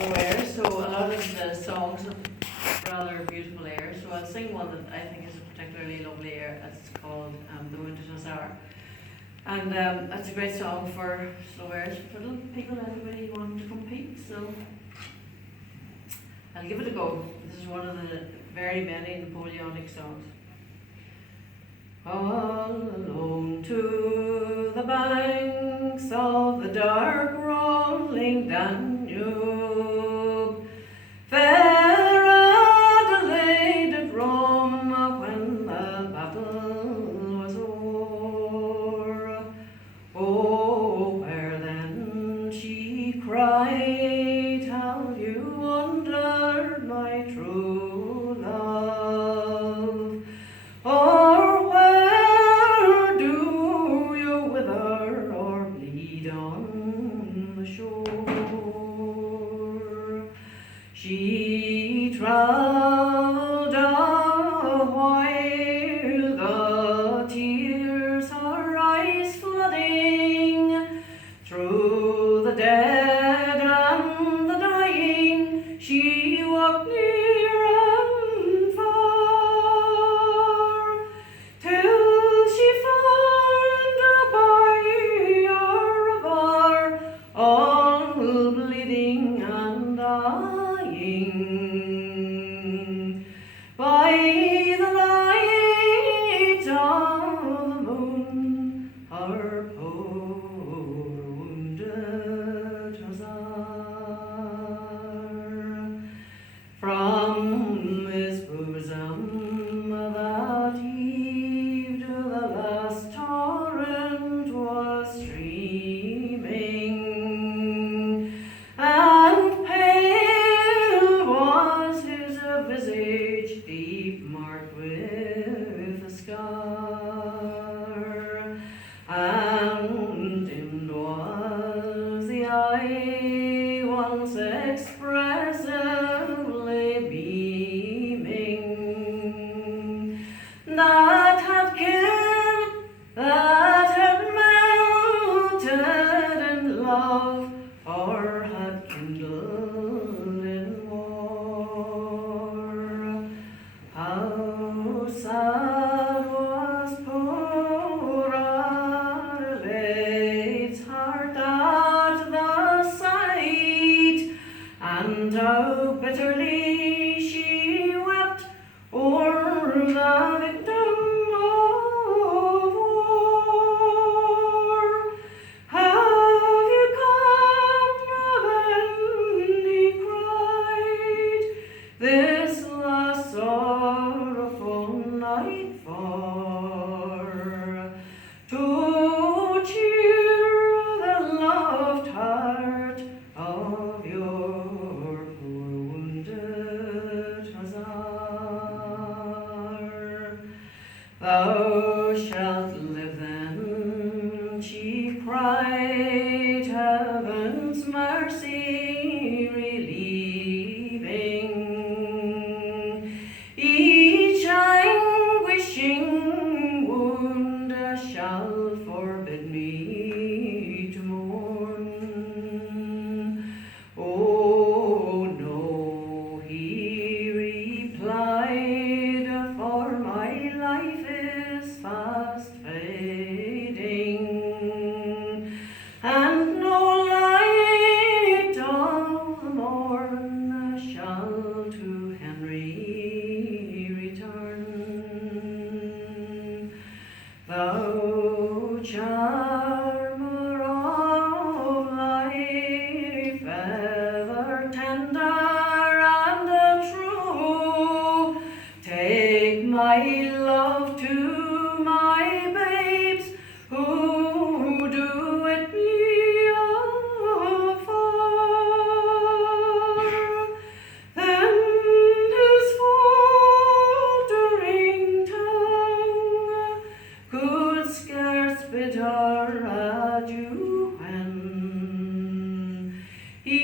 slow airs, so a lot of the songs have rather beautiful airs. So I'll sing one that I think is a particularly lovely air. It's called The Wounded Hussar. And it's a great song for slow airs for little people, anybody who want to compete. So I'll give it a go. This is one of the very many Napoleonic songs. All alone to the banks of the dark rolling Danube, fair Adelaide at Rome, when the battle was o'er. Oh, where then she cried, have you wondered my true love? Or where do you wither or bleed on the shore? She travelled a while, the tears her eyes flooding, through the dead and the dying, she walked near and far, till she found a byre of all bleeding and dying. By the light of the moon, her poor wounded hussar, from his bosom that heaved, the last torrent was streaming, and pale was his visage, deep marked with a scar, and dimmed was the eye once expressively beaming, that had killed, that had melted in love, or had kindled in war. How sad was poor Adelaide's heart at the sight, and how bitterly she wept o'er the victim of war. Have you come then, he cried, this last sorrowful night for, to cheer the loved heart of your poor wounded hussar? Thou shalt live then, she cried, heaven's mercy relieving. Each anguishing wound shall forbid me to mourn. Oh no, he replied, for my life is fast fading, and no light of the morn shall to Henry return. Thou charmer of life, ever tender and true, take my love to my babes who do it me afar. Then his faltering tongue could scarce bid her adieu when he